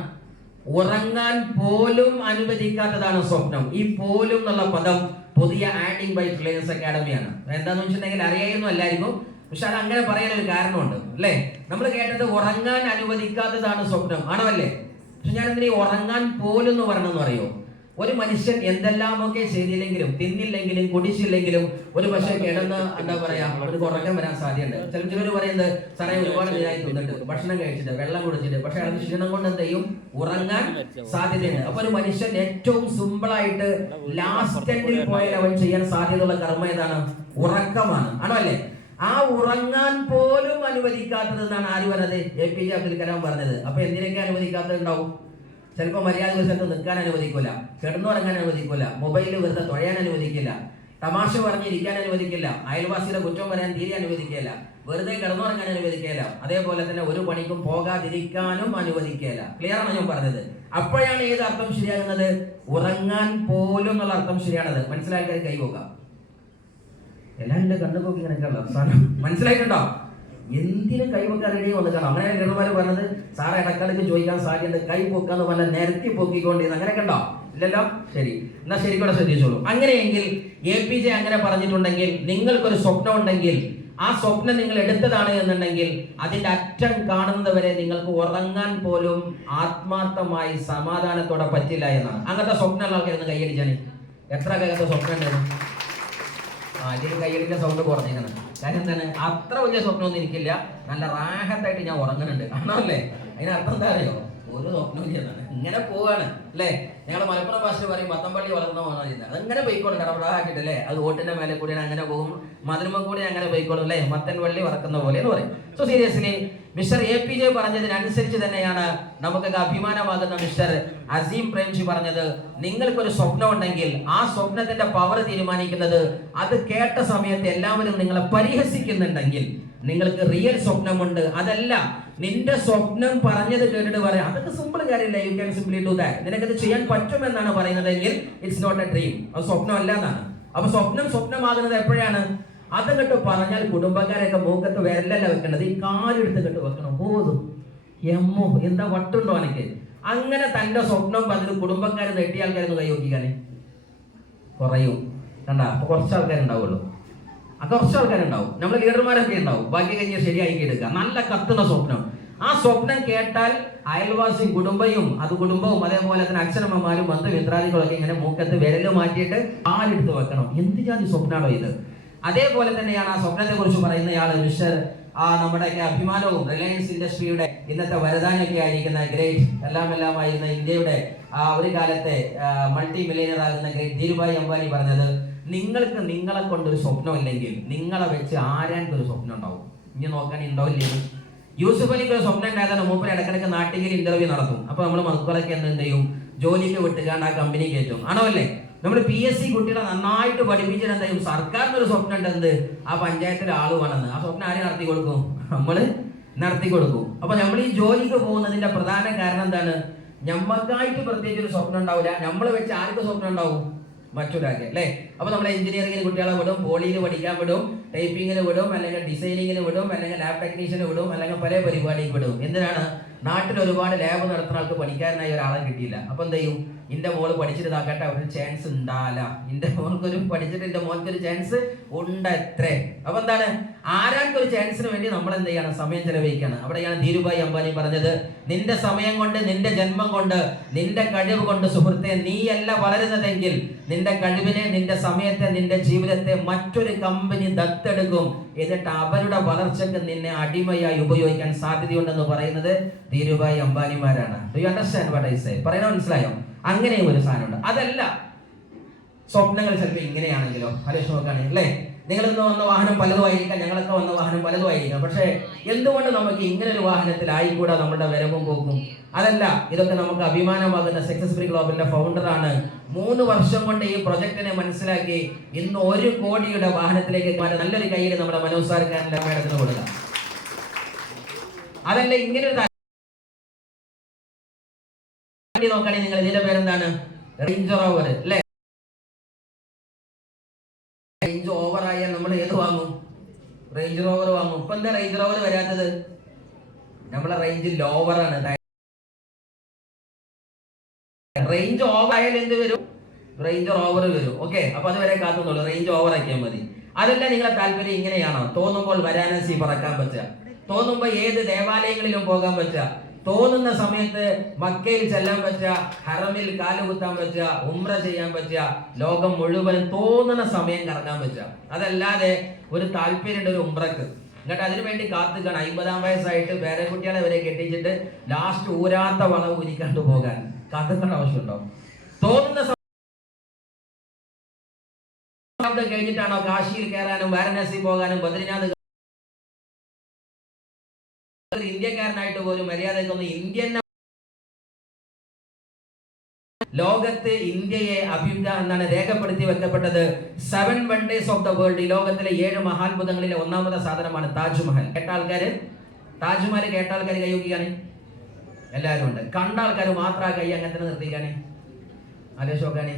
ഉറങ്ങാൻ പോലും അനുവദിക്കാത്തതാണ് സ്വപ്നം. ഈ പോലും എന്നുള്ള പദം പുതിയ ആഡിങ് ബൈ ട്രെയിനേഴ്സ് അക്കാഡമിയാണ്. എന്താന്ന് വെച്ചിട്ടുണ്ടെങ്കിൽ അറിയായിരുന്നു എല്ലാവർക്കും, പക്ഷെ അത് അങ്ങനെ പറയാനൊരു കാരണമുണ്ട് അല്ലേ? നമ്മൾ കേട്ടത് ഉറങ്ങാൻ അനുവദിക്കാത്തതാണ് സ്വപ്നം, ആണോ അല്ലേ? പക്ഷെ ഞാൻ എന്തിനാ ഉറങ്ങാൻ പോലും എന്ന് പറയണമെന്ന് അറിയോ? ഒരു മനുഷ്യൻ എന്തെല്ലാമൊക്കെ ചെയ്തില്ലെങ്കിലും, തിന്നില്ലെങ്കിലും, കുടിച്ചില്ലെങ്കിലും, ഒരു പക്ഷേ കിടന്ന് എന്താ പറയാ ഒരു ഉറക്കം വരാൻ സാധ്യതയുണ്ട്. ചിലർ പറയുന്നത് സാറേ ഒരുപാട് നേരമായി തിന്നിട്ട്, ഭക്ഷണം കഴിച്ചിട്ട്, വെള്ളം കുടിച്ചിട്ട്, പക്ഷെ അത് ക്ഷീണം കൊണ്ട് എന്ത് ചെയ്യും? ഉറങ്ങാൻ സാധ്യതയുണ്ട്. അപ്പൊ ഒരു മനുഷ്യൻ ഏറ്റവും സിമ്പിൾ ആയിട്ട് ലാസ്റ്റ് എൻഡിൽ പോയാൽ അവൻ ചെയ്യാൻ സാധ്യതയുള്ള കർമ്മം ഏതാണ്? ഉറക്കമാണ്, ആണോ അല്ലേ? ആ ഉറങ്ങാൻ പോലും അനുവദിക്കാത്തത് എന്നാണ് ആര് പറഞ്ഞത്? APJ അബ്ദുൽ കലാം പറഞ്ഞത്. അപ്പൊ എന്തിനൊക്കെ അനുവദിക്കാത്തത് ഉണ്ടാവും? ചിലപ്പോൾ മര്യാദ സ്ഥലത്ത് നിൽക്കാൻ അനുവദിക്കില്ല, കിടന്നുറങ്ങാൻ അനുവദിക്കില്ല, മൊബൈലിൽ വെറുതെ തുഴയാൻ അനുവദിക്കില്ല, തമാശ പറഞ്ഞിരിക്കാൻ അനുവദിക്കില്ല, അയൽവാസിയുടെ കുറ്റം പറയാൻ തീരെ അനുവദിക്കില്ല, വെറുതെ കിടന്നുറങ്ങാൻ അനുവദിക്കില്ല, അതേപോലെ തന്നെ ഒരു പണിക്കും പോകാതിരിക്കാനും അനുവദിക്കില്ല. ക്ലിയർ ആണ് ഞാൻ പറഞ്ഞത്? അപ്പോഴാണ് ഏത് അർത്ഥം ശരിയാകുന്നത്? ഉറങ്ങാൻ പോലും എന്നുള്ള അർത്ഥം ശരിയാണത്. മനസ്സിലാക്കാൻ കൈപോക്കാം. എല്ലാവരുടെ കണ്ണുപോക്കി ഇങ്ങനെയൊക്കെയുള്ള അവസാനം മനസ്സിലായിട്ടുണ്ടോ? എന്തിനും കൈവക്കാൻ റെഡി വന്ന് കാണാം. അങ്ങനെ ഗർഭമാര് പറഞ്ഞത് സാറെ ഇടക്കാലത്ത് ചോദിക്കാൻ സാധ്യത കൈ പൊക്കാന്ന് പറഞ്ഞ നിരത്തി പൊക്കിക്കൊണ്ടിരുന്നു. അങ്ങനെയൊക്കെ ഉണ്ടോ? ഇല്ലല്ലോ. ശരി, എന്നാ ശരിക്കൂടെ ശ്രദ്ധിച്ചോളൂ. അങ്ങനെയെങ്കിൽ APJ അങ്ങനെ പറഞ്ഞിട്ടുണ്ടെങ്കിൽ, നിങ്ങൾക്കൊരു സ്വപ്നം ഉണ്ടെങ്കിൽ ആ സ്വപ്നം നിങ്ങൾ എടുത്തതാണ് എന്നുണ്ടെങ്കിൽ അതിന്റെ അറ്റം കാണുന്നവരെ നിങ്ങൾക്ക് ഉറങ്ങാൻ പോലും ആത്മാർത്ഥമായി സമാധാനത്തോടെ പറ്റില്ല എന്നാണ്. അങ്ങനത്തെ സ്വപ്നമുള്ള ആൾക്കാരൊന്ന് കൈയടിച്ചാണ്. എത്ര കാലത്തെ സ്വപ്നം ഉണ്ടായിരുന്നു? അതിന് കയ്യടിന്റെ സൗണ്ട് കുറഞ്ഞേക്കണം. കാര്യം എന്താണ്? അത്ര വലിയ സ്വപ്നമൊന്നും എനിക്കില്ല, നല്ല റാഹത്തായിട്ട് ഞാൻ ഉറങ്ങുന്നുണ്ട്, ആണോ അല്ലേ? അതിനർത്ഥം എന്താ അറിയോ? ഒരു സ്വപ്നവും ചെയ്യുന്നതാണ്. ഇങ്ങനെ പോവാണ് അല്ലേ? ഞങ്ങൾ മലപ്പുറം ഭാഷയിൽ പറയും പത്തമ്പള്ളി വളർന്ന പോകണം ചെയ്യുന്നത്. അതങ്ങനെ പോയിക്കോളും, കടപടാക്കിട്ടല്ലേ? അത് ഓട്ടിന്റെ മേലെ കൂടിയാണ് അങ്ങനെ പോകും, മധുരമ കൂടി അങ്ങനെ പോയിക്കോളും അല്ലേ? മത്തൻ വള്ളി വറക്കുന്ന പോലെ എന്ന് പറയും. സോ സീരിയസ്ലി മിസ്റ്റർ APJ പറഞ്ഞതിനനുസരിച്ച് തന്നെയാണ് നമുക്കൊക്കെ അഭിമാനമാകുന്ന മിസ്റ്റർ അസീം പ്രേംജി പറഞ്ഞത്. നിങ്ങൾക്കൊരു സ്വപ്നം ഉണ്ടെങ്കിൽ ആ സ്വപ്നത്തിന്റെ പവർ തീരുമാനിക്കുന്നത് അത് കേട്ട സമയത്ത് എല്ലാവരും നിങ്ങളെ പരിഹസിക്കുന്നുണ്ടെങ്കിൽ നിങ്ങൾക്ക് റിയൽ സ്വപ്നമുണ്ട്. അതല്ല, നിന്റെ സ്വപ്നം പറഞ്ഞത് കേട്ടിട്ട് പറയാം അതൊക്കെ സിമ്പിൾ കാര്യമില്ല, you can simply do that, നിനക്കത് ചെയ്യാൻ പറ്റുമെന്നാണ് പറയുന്നതെങ്കിൽ ഇറ്റ്സ് നോട്ട് എ ഡ്രീം, അത് സ്വപ്നമല്ല എന്നാണ്. അപ്പൊ സ്വപ്നമാകുന്നത് എപ്പോഴാണ്? അത് കെട്ട് പറഞ്ഞാൽ കുടുംബക്കാരൊക്കെ മൂക്കത്ത് വിരലല്ല വെക്കേണ്ടത്, ഈ കാലെടുത്ത് കെട്ട് വെക്കണം. പോതും എമ്മോ എന്താ വട്ടുണ്ടോ എനിക്ക്? അങ്ങനെ തന്റെ സ്വപ്നം പറഞ്ഞത് കുടുംബക്കാരെ നെട്ടിയ ആൾക്കാരൊന്ന് കൈ നോക്കിക്കാനേ കുറയും. കണ്ട, അപ്പൊ കുറച്ച് ആൾക്കാരുണ്ടാവുള്ളൂ. കുറച്ച് ആൾക്കാരുണ്ടാവും, നമ്മൾ ലീഡർമാരൊക്കെ ഉണ്ടാവും. ബാക്കി കഴിഞ്ഞ് ശരിയാക്കി എടുക്കുക. നല്ല കത്തുന്ന സ്വപ്നം. ആ സ്വപ്നം കേട്ടാൽ അയൽവാസി കുടുംബവും അതേപോലെ തന്നെ അച്ഛനമ്മമാരും ബന്ധുമിത്രാദികളൊക്കെ ഇങ്ങനെ മൂക്കത്ത് വിരല് മാറ്റിയിട്ട് കാലെടുത്ത് വെക്കണം. എന്ത് ജാതി സ്വപ്നമാണോ ഇത്? അതേപോലെ തന്നെയാണ് ആ സ്വപ്നത്തെ കുറിച്ച് പറയുന്നയാള് മിസ്റ്റർ നമ്മുടെയൊക്കെ അഭിമാനവും റിലയൻസ് ഇൻഡസ്ട്രിയുടെ ഇന്നത്തെ വരദാനൊക്കെ ആയിരിക്കുന്ന ഗ്രേറ്റ് എല്ലാമായിരുന്ന ഇന്ത്യയുടെ ഒരു കാലത്തെ മൾട്ടി മില്യനർ ആകുന്ന ഗ്രേറ്റ് ധീരുഭായ് അംബാനി പറഞ്ഞത്, നിങ്ങൾക്ക് നിങ്ങളെ കൊണ്ടൊരു സ്വപ്നം ഇല്ലെങ്കിൽ നിങ്ങളെ വെച്ച് ആരാൻക്കൊരു സ്വപ്നം ഉണ്ടാവും. ഇനി നോക്കാൻ ഉണ്ടാവില്ലേ? യൂസുഫ് അലിക്ക് ഒരു സ്വപ്നം ഉണ്ടായതാണ്. മൂപ്പര് ഇടക്കിടക്ക് നാട്ടിൽ ഇന്റർവ്യൂ നടത്തും. അപ്പൊ നമ്മൾ മക്കളൊക്കെ എന്ത് ചെയ്യും? ജോലിക്ക് വിട്ടുകാണ്ട് ആ കമ്പനി കയറ്റും, ആണോ അല്ലേ? നമ്മൾ PSC കുട്ടികളെ നന്നായിട്ട് പഠിപ്പിച്ചിട്ട് എന്താ ചെയ്യും? സർക്കാരിന് ഒരു സ്വപ്നം ഉണ്ട്, എന്ത്? ആ പഞ്ചായത്തിലെ ആള് വേണമെന്ന്. ആ സ്വപ്നം ആര് നടത്തി കൊടുക്കും? നമ്മള് നടത്തി കൊടുക്കും. അപ്പൊ നമ്മൾ ഈ ജോലിക്ക് പോകുന്നതിന്റെ പ്രധാന കാരണം എന്താണ്? നമ്മക്കായിട്ട് പ്രത്യേകിച്ച് ഒരു സ്വപ്നം ഉണ്ടാവില്ല. നമ്മളെ വെച്ച് ആർക്ക് സ്വപ്നം ഉണ്ടാവും? മറ്റൊരാൾക്ക് അല്ലേ? അപ്പൊ നമ്മൾ എഞ്ചിനീയറിംഗിന് കുട്ടികളെ വിടും, പോളിയിൽ പഠിക്കാൻ വിടും, ടൈപ്പിങ്ങിന് വിടും, അല്ലെങ്കിൽ ഡിസൈനിങ്ങിന് വിടും, അല്ലെങ്കിൽ ലാബ് ടെക്നീഷ്യന് വിടും, അല്ലെങ്കിൽ പല പരിപാടിക്ക് വിടും. എന്തിനാണ്? നാട്ടിൽ ഒരുപാട് ലാബ് നടത്തുന്ന ആൾക്ക് പണിക്കാരനായി ഒരാളെ കിട്ടിയില്ല. അപ്പൊ എന്ത് ചെയ്യും? എൻ്റെ മോള് പഠിച്ചിട്ട് ഇതാക്കട്ടെ, ഒരു ചാൻസ് ഉണ്ടാല, എൻ്റെ മോൾക്കൊരു പഠിച്ചിട്ട് എൻ്റെ മോൾക്കൊരു ചാൻസ് ഉണ്ട് എത്രേ. അപ്പൊ എന്താണ്, ആരാൾക്കൊരു ചാൻസിന് വേണ്ടി നമ്മൾ എന്ത് ചെയ്യണം, സമയം ചെലവഴിക്കണം. അവിടെയാണ് ധീരുഭായ് അംബാനി പറഞ്ഞത്, നിന്റെ സമയം കൊണ്ട്, നിന്റെ ജന്മം കൊണ്ട്, നിന്റെ കഴിവ് കൊണ്ട് സുഹൃത്തെ നീയല്ല വളരുന്നതെങ്കിൽ നിന്റെ കഴിവിനെ, നിന്റെ സമയത്തെ, നിന്റെ ജീവിതത്തെ മറ്റൊരു കമ്പനി ദത്തെടുക്കും. എന്നിട്ട് അവരുടെ വളർച്ചയ്ക്ക് നിന്നെ അടിമയായി ഉപയോഗിക്കാൻ സാധ്യതയുണ്ടെന്ന് പറയുന്നത് ധീരുഭായ് അംബാനിമാരാണ്. Do you understand what I say? പറയുന്നത് മനസ്സിലായോ? അങ്ങനെ ഒരു സാധനമുണ്ട്. അതല്ല സ്വപ്നങ്ങൾ ചിലപ്പോൾ ഇങ്ങനെയാണെങ്കിലോ, ആലോചിച്ച് നോക്കുകയാണെങ്കിൽ അല്ലേ, നിങ്ങളിന്ന് വന്ന വാഹനം പലതുമായിരിക്കാം, ഞങ്ങളൊക്കെ വന്ന വാഹനം പലതുമായിരിക്കാം. പക്ഷേ എന്തുകൊണ്ട് നമുക്ക് ഇങ്ങനെ ഒരു വാഹനത്തിലായിക്കൂടാ നമ്മുടെ വരവും പോക്കും? അതല്ല, ഇതൊക്കെ നമുക്ക് അഭിമാനമാകുന്ന സക്സസ്ഫുൾ ഗ്ലോബലിന്റെ ഫൗണ്ടറാണ് 3 വർഷം കൊണ്ട് ഈ പ്രൊജക്ടിനെ മനസ്സിലാക്കി ഇന്ന് 1 കോടിയുടെ വാഹനത്തിലേക്ക് മാറ്റാൻ നല്ലൊരു കയ്യിൽ നമ്മുടെ മനോജ് സാർക്കാരന്റെ മേഡത്തിന് കൊടുക്കാം. അതല്ല, ഇങ്ങനെ ഒരു നോക്കുകയാണെങ്കിൽ നിങ്ങൾ ഇതിന്റെ പേരെന്താണ്, റേഞ്ച് റോവർ അല്ലേ? റേഞ്ച് ഓവർ ആയാൽ നമ്മൾ ഏത് വാങ്ങും? റേഞ്ച് റോവർ വാങ്ങും. ഇപ്പൊ എന്താ റേഞ്ച് റോവർ വരാത്തത്? നമ്മളെ റേഞ്ച് ലോവർ ആണ്. റേഞ്ച് ഓവർ ആയാൽ എന്ത് വരും? റേഞ്ച് ഓവർ വരും. ഓക്കെ, അപ്പൊ അതുവരെ കാത്തുന്നുള്ളൂ, റേഞ്ച് ഓവർ ആക്കിയാൽ മതി. അതല്ല നിങ്ങളെ താല്പര്യം ഇങ്ങനെയാണോ? തോന്നുമ്പോൾ വാരാണസി പറക്കാൻ പറ്റുക, തോന്നുമ്പോൾ ഏത് ദേവാലയങ്ങളിലും പോകാൻ പറ്റുക, തോന്നുന്ന സമയത്ത് മക്കയിൽ ചെല്ലാൻ പറ്റുക, ഹറമിൽ കാലുകുത്താൻ പറ്റുക, ഉംറ ചെയ്യാൻ പറ്റുക, ലോകം മുഴുവൻ തോന്നുന്ന സമയം കറങ്ങാൻ പറ്റുക. അതല്ലാതെ ഒരു താല്പര്യമുണ്ട് ഒരു ഉംറക്ക്, എന്നിട്ട് അതിനു വേണ്ടി കാത്തുക്കണം 50-ആം വയസ്സായിട്ട് വേറെ കുട്ടികളെ വരെ കെട്ടിച്ചിട്ട് ലാസ്റ്റ് ഊരാത്ത വളവ് ഉരിക്കാണ്ട് പോകാൻ കാത്തുക്കേണ്ട ആവശ്യമുണ്ടോ? തോന്നുന്ന കഴിഞ്ഞിട്ടാണോ കാശിയിൽ കയറാനും വാരണാസി പോകാനും ബദ്രിനാഥ്? ഇന്ത്യക്കാരനായിട്ട് പോലും മര്യാദക്കൊന്നും ഇന്ത്യൻ ലോകത്ത് ഇന്ത്യയെ എന്താണ് രേഖപ്പെടുത്തി വെക്കപ്പെട്ടത് 7 വണ്ടേഴ്സ് ഓഫ് ദ വേൾഡ്. ഈ ലോകത്തിലെ 7 മഹാത്ഭുതങ്ങളിലെ 1ാമത്തെ സാധനമാണ് താജ്മഹൽ. കേട്ട ആൾക്കാര്, താജ്മഹൽ കേട്ട ആൾക്കാർ കൈയൊക്കിയാണ് എല്ലാവരും ഉണ്ട്. കണ്ട ആൾക്കാർ മാത്രം കൈ അങ്ങനെ തന്നെ നിർത്തിക്കാണ്. ആലോചിച്ച് നോക്കാണ്.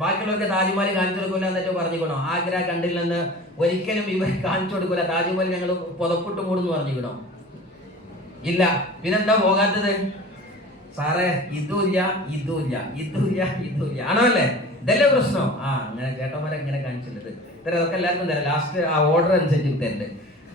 ബാക്കിയുള്ളവർക്ക് താജ്മഹൽ കാണിച്ചു കൊടുക്കൂല എന്നിട്ട് പറഞ്ഞിക്കണോ? ആഗ്ര കണ്ടില്ലെന്ന് ഒരിക്കലും ഇവർ കാണിച്ചു കൊടുക്കൂല. താജ്മഹൽ ഞങ്ങൾ പുതപ്പിട്ട് മൂടുന്നു പറഞ്ഞിക്കണോ? ഇല്ല. പിന്നെന്താ പോകാത്തത്? സാറേ ഇതുമില്ല, ഇതുമില്ല, ഇതുമില്ല, ഇതുമില്ല ആണോ അല്ലേ? ഇതല്ലേ പ്രശ്നം. അങ്ങനെ ചേട്ടന്മാരെ എങ്ങനെ കാണിച്ചിട്ടുള്ളത് ഇതൊക്കെ എല്ലാവർക്കും തരാം. ലാസ്റ്റ് ആ ഓർഡർ അനുസരിച്ച് തരുന്നുണ്ട്.